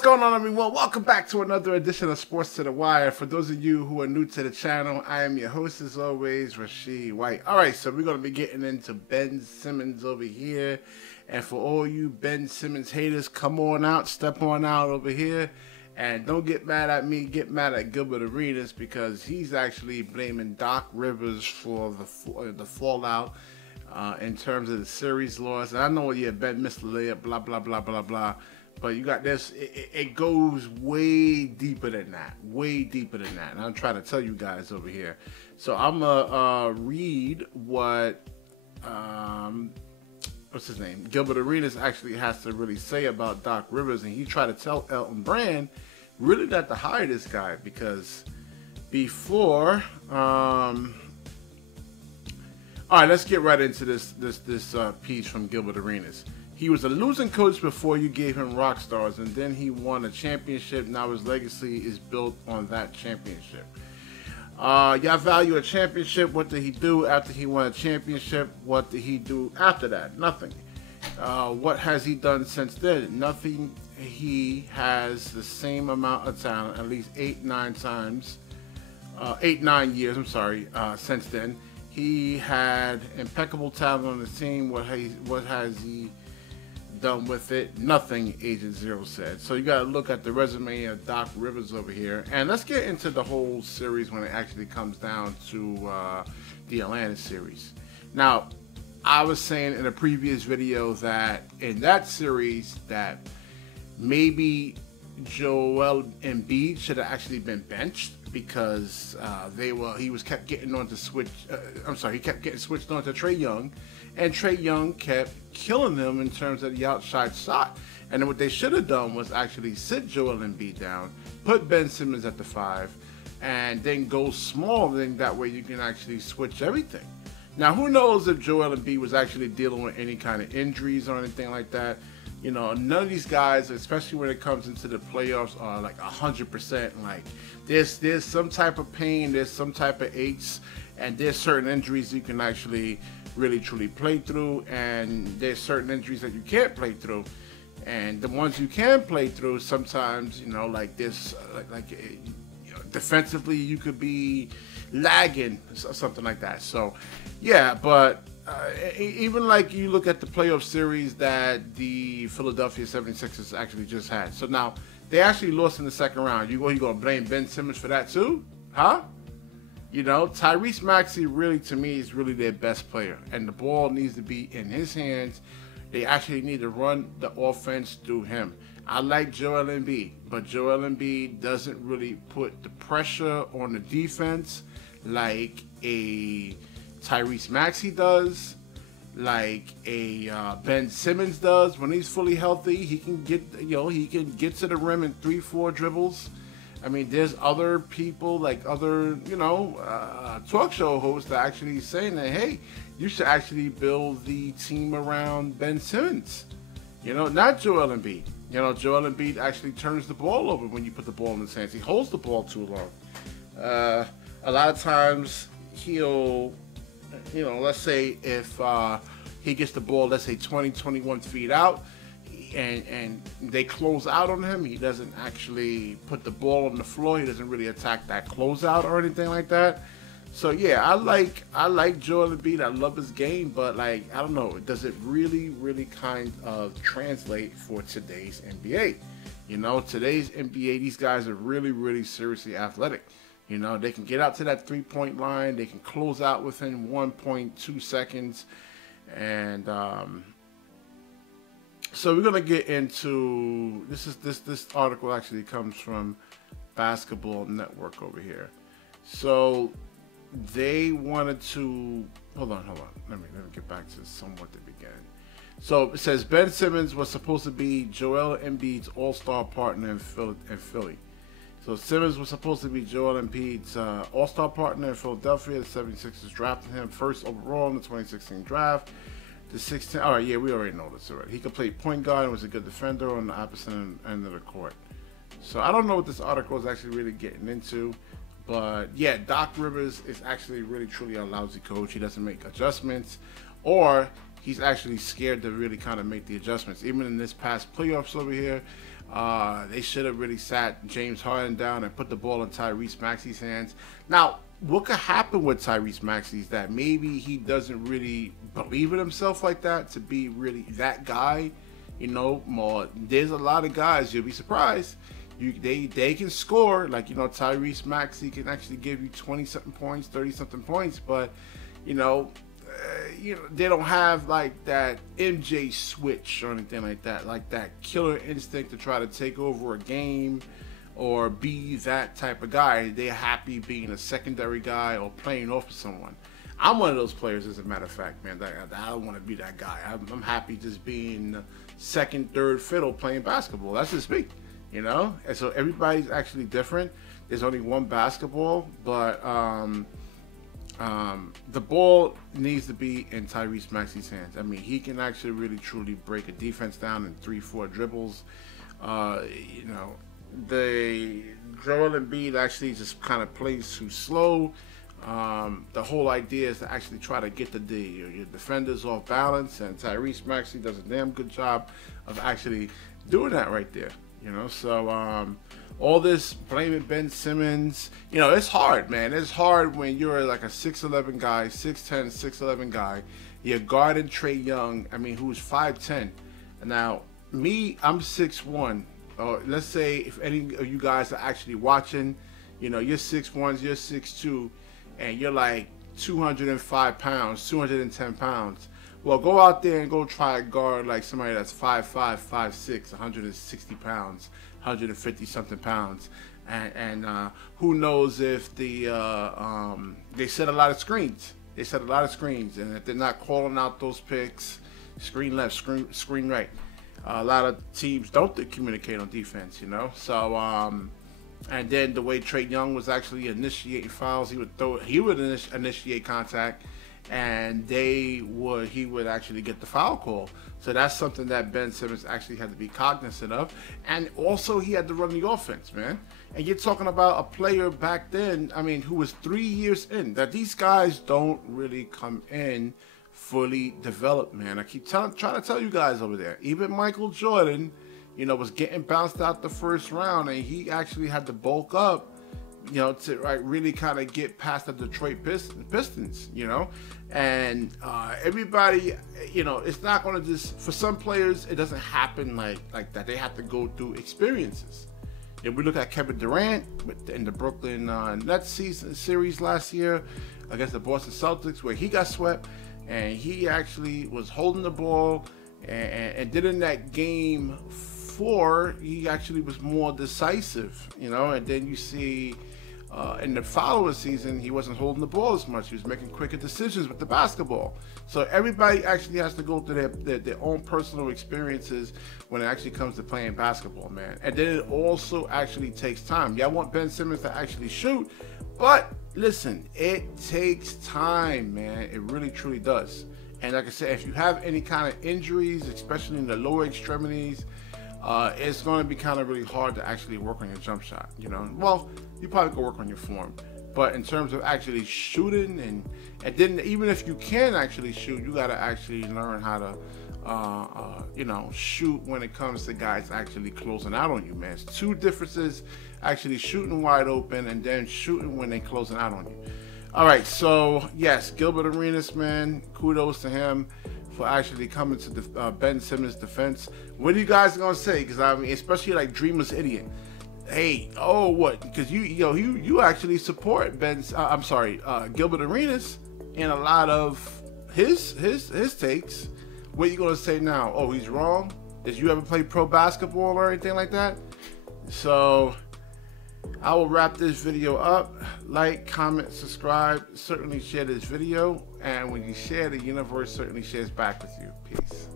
What's going on, everyone? Welcome back to another edition of Sports to the Wire. For those of you who are new to the channel, I am your host, as always, Rasheed White. All right, so we're going to be getting into Ben Simmons over here. And for all you Ben Simmons haters, come on out, step on out over here. And don't get mad at me, get mad at Gilbert Arenas, because he's actually blaming Doc Rivers for the fallout in terms of the series loss. And I know, yeah, Ben missed the layup, blah, blah, blah, blah, blah. But you got this, it goes way deeper than that, And I'm trying to tell you guys over here. So I'm going to read what, what's his name? Gilbert Arenas actually has to really say about Doc Rivers. And he tried to tell Elton Brand really not to hire this guy, because before, all right, let's get right into this piece from Gilbert Arenas. He was a losing coach before you gave him rock stars, and then he won a championship. Now his legacy is built on that championship. Y'all value a championship. What did he do after he won a championship? What did he do after that? Nothing. What has he done since then? Nothing. He has the same amount of talent, at least 8-9 years, I'm sorry, since then. He had impeccable talent on the team. What has he done with it? Nothing, Agent Zero said. So you got to look at the resume of Doc Rivers over here, and let's get into the whole series when it actually comes down to the Atlanta series. Now, I was saying in a previous video that in that series that maybe Joel Embiid should have actually been benched, because he kept getting on to switch. He kept getting switched on to Trae Young, and Trae Young kept killing them in terms of the outside shot. And then what they should have done was actually sit Joel Embiid down, put Ben Simmons at the 5, and then go small. Then that way you can actually switch everything. Now, who knows if Joel Embiid was actually dealing with any kind of injuries or anything like that. You know, none of these guys, especially when it comes into the playoffs, are like 100%. Like, there's some type of pain, there's some type of aches, and there's certain injuries you can actually really truly play through, and there's certain injuries that you can't play through. And the ones you can play through, sometimes, you know, like this, defensively you could be lagging, something like that. So, yeah, but even like you look at the playoff series that the Philadelphia 76ers actually just had. So now they actually lost in the second round. You going to blame Ben Simmons for that too? Huh? You know, Tyrese Maxey really, to me, is really their best player. And the ball needs to be in his hands. They actually need to run the offense through him. I like Joel Embiid, but Joel Embiid doesn't really put the pressure on the defense like a Tyrese Maxey does, like a Ben Simmons does. When he's fully healthy, he can get to the rim in 3-4 dribbles. I mean, there's other people, like other, talk show hosts that actually saying that, hey, you should actually build the team around Ben Simmons. You know, not Joel Embiid. You know, Joel Embiid actually turns the ball over when you put the ball in his hands. He holds the ball too long. A lot of times he'll, let's say if he gets the ball, let's say 20, 21 feet out, and they close out on him, he doesn't actually put the ball on the floor. He doesn't really attack that closeout or anything like that. So yeah, I like Joel Embiid. I love his game, but like, I don't know, does it really kind of translate for today's NBA? You know, today's NBA, these guys are really seriously athletic. You know, they can get out to that 3-point line. They can close out within 1.2 seconds. And so we're gonna get into this article actually comes from Basketball Network over here. So they wanted to hold on. Let me get back to somewhat the beginning. So it says Ben Simmons was supposed to be Joel Embiid's all-star partner in Philly. So Simmons was supposed to be Joel Embiid's all-star partner in Philadelphia. The 76ers drafted him first overall in the 2016 draft. All right, yeah, we already know this already. He could play point guard and was a good defender on the opposite end of the court. So I don't know what this article is actually really getting into. But yeah, Doc Rivers is actually really truly a lousy coach. He doesn't make adjustments, or he's actually scared to really kind of make the adjustments. Even in this past playoffs over here, They should have really sat James Harden down and put the ball in Tyrese Maxey's hands. Now, what could happen with Tyrese Maxey is that maybe he doesn't really believe in himself like that to be really that guy. You know, more there's a lot of guys, you'll be surprised. They can score, like, you know, Tyrese Maxey can actually give you 20-something points, 30-something points, but you know, they don't have like that MJ switch or anything like that killer instinct to try to take over a game or be that type of guy. They're happy being a secondary guy or playing off of someone. I'm one of those players, as a matter of fact, man. I don't want to be that guy. I'm happy just being second, third fiddle playing basketball. That's just me, you know? And so everybody's actually different. There's only one basketball, but the ball needs to be in Tyrese Maxey's hands. I mean, he can actually really truly break a defense down in 3-4 dribbles. You know, the Joel Embiid actually just kind of plays too slow. The whole idea is to actually try to get your defenders off balance, and Tyrese Maxey does a damn good job of actually doing that right there. You know, so all this blaming Ben Simmons, you know, it's hard, man. It's hard when you're like a 6'11 guy, 6'10, 6'11 guy. You're guarding Trae Young, I mean, who's 5'10. Now, me, I'm 6'1. Or let's say if any of you guys are actually watching, you know, you're 6'1, you're 6'2, and you're like 205 pounds, 210 pounds. Well, go out there and go try to guard like somebody that's 5'5", 5'6", 160 pounds, 150 something pounds, and who knows if they set a lot of screens. They set a lot of screens, and if they're not calling out those picks, screen left, screen right. A lot of teams don't communicate on defense, you know. So and then the way Trae Young was actually initiating fouls, he would initiate contact, and he would actually get the foul call. So that's something that Ben Simmons actually had to be cognizant of. And also he had to run the offense, man. And you're talking about a player back then, I mean, who was 3 years in. That these guys don't really come in fully developed, man. I keep trying to tell you guys over there. Even Michael Jordan, you know, was getting bounced out the first round, and he actually had to bulk up, you know, to really kind of get past the Detroit Pistons, you know. And everybody, you know, it's not going to just, for some players, it doesn't happen like that. They have to go through experiences. If we look at Kevin Durant in the Brooklyn Nets series last year against the Boston Celtics, where he got swept, and he actually was holding the ball, and then in that game 4, he actually was more decisive, you know. And then you see in the following season, he wasn't holding the ball as much. He was making quicker decisions with the basketball. So everybody actually has to go through their own personal experiences when it actually comes to playing basketball, man. And then it also actually takes time. Yeah, I want Ben Simmons to actually shoot, but listen, it takes time, man. It really, truly does. And like I said, if you have any kind of injuries, especially in the lower extremities, it's going to be kind of really hard to actually work on your jump shot, you know. Well, you probably can work on your form, but in terms of actually shooting, and then even if you can actually shoot, you got to actually learn how to, you know, shoot when it comes to guys actually closing out on you, man. It's two differences, actually shooting wide open and then shooting when they're closing out on you. All right, so yes, Gilbert Arenas, man, kudos to him for actually coming to the Ben Simmons' defense. What are you guys gonna say? Because I mean, especially like Dreamer's Idiot. Hey, oh, what? Because you actually support Gilbert Arenas in a lot of his takes. What are you gonna say now? Oh, he's wrong. Did you ever play pro basketball or anything like that? So I will wrap this video up. Like, comment, subscribe, certainly share this video, and when you share, the universe certainly shares back with you. Peace.